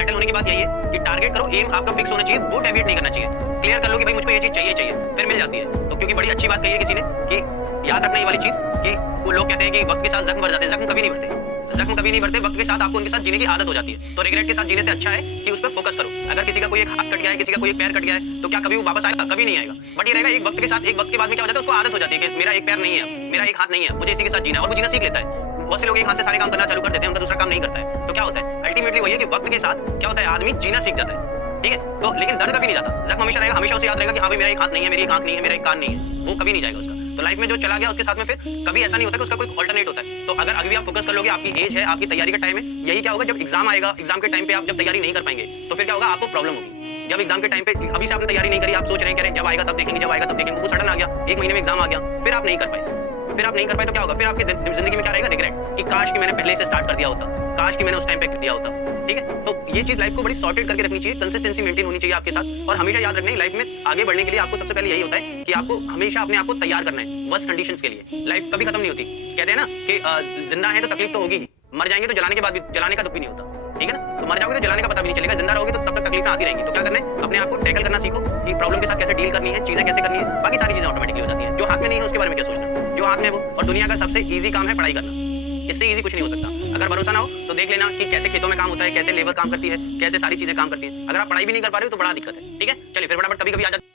Settle होने की बात यही है कि टारगेट करो, एम आपका फिक्स होना चाहिए, वो डेविएट नहीं करना चाहिए। क्लियर कर लो कि भाई मुझको ये चीज चाहिए, फिर मिल जाती है। तो क्योंकि बड़ी अच्छी बात कही है किसी ने कि याद रखने वाली चीज कि वो लोग कहते हैं कि वक्त के साथ जख्म भर जाते हैं, जख्म कभी नहीं भरते, जख्म कभी नहीं भरते। वक्त के साथ आपको उनके साथ जीने की आदत हो जाती है। तो रिग्रेट के साथ जीने से अच्छा है कि उस पर फोकस करो। अगर किसी का कोई एक हाथ कट गया है, किसी का कोई एक पैर कट गया है, तो क्या कभी वो वापस आएगा? कभी नहीं आएगा। बट ये रहेगा एक वक्त के साथ, एक वक्त के बाद में क्या हो जाता है, उसको आदत हो जाती है कि मेरा एक पैर नहीं है, मेरा एक हाथ नहीं है, मुझे इसी के साथ जीना है, और वो जीना सीख लेता है। बहुत से लोग एक हाथ से सारे काम करना चालू कर देते हैं, उनका दूसरा काम नहीं करता है। तो क्या होता है अल्टीमेटली वही है कि वक्त के साथ क्या होता है, आदमी जीना सीख जाता है। ठीक है, तो लेकिन दर्द कभी नहीं जाता, जख्म हमेशा रहेगा, हमेशा उसे याद रहेगा कि हाँ भाई मेरा एक हाथ नहीं है, मेरी एक आंख नहीं है, मेरा एक कान नहीं है, वो कभी नहीं जाएगा उसका। तो लाइफ में जो चला गया उसके साथ में फिर कभी ऐसा नहीं होता कि उसका कोई अल्टरनेट होता है। तो अगर अभी भी आप फोकस कर लोगे, आपकी एज है, आपकी तैयारी का टाइम है, यही क्या होगा जब एग्जाम आएगा, एग्जाम के टाइम पे आप जब तैयारी नहीं कर पाएंगे तो फिर क्या होगा, आपको प्रॉब्लम होगी। जब एग्जाम के टाइम पे अभी से आपने तैयारी नहीं करी, आप सोच रहे हैं जब आएगा तब देखेंगे, जब आएगा तब देखेंगे, वो सडन आ गया, एक महीने में एग्जाम आ गया, फिर आप नहीं कर पाए, तो क्या होगा, फिर आपकी जिंदगी में क्या रहेगा, रिग्रेट कि काश कि मैंने पहले से स्टार्ट कर दिया होता, काश कि मैंने उस टाइम पे किया होता। ठीक है, तो ये चीज लाइफ को बड़ी सॉर्टेड करके रखनी चाहिए, कंसिस्टेंसी मेंटेन होनी चाहिए आपके साथ। और हमेशा याद रखना है लाइफ में आगे बढ़ने के लिए आपको सबसे पहले यही होता है कि आपको हमेशा अपने आप को तैयार करना है वर्स्ट कंडीशंस के लिए। लाइफ कभी खत्म नहीं होती। कहते हैं ना कि जिंदा है तो तकलीफ तो होगी ही, मर जाएंगे तो जलाने के बाद भी जलाने का दुख भी नहीं होता। ठीक है ना, तो मर जाओगे तो जलाने का पता भी नहीं चलेगा, जिंदा रहोगे तो तब तक तकलीफें आती रहेंगी। तो क्या करना है, अपने आप को टैकल करना सीखो कि प्रॉब्लम के साथ कैसे डील करनी है, चीजें कैसे करनी है, बाकी सारी चीजें ऑटोमेटिकली हो जाती हैं। जो हाथ में नहीं है उसके बारे में क्या सोचना, जो हाथ में है वो। और दुनिया का सबसे ईजी काम है पढ़ाई करना, इससे ईजी कुछ नहीं हो सकता। अगर भरोसा ना हो तो देख लेना कि कैसे खेतों में काम होता है, कैसे लेबर काम करती है, कैसे सारी चीजें काम करती है। अगर आप पढ़ाई भी नहीं कर पा रहे हो तो बड़ा दिक्कत है। ठीक है, चलिए फिर फटाफट कभी कभी आ जाते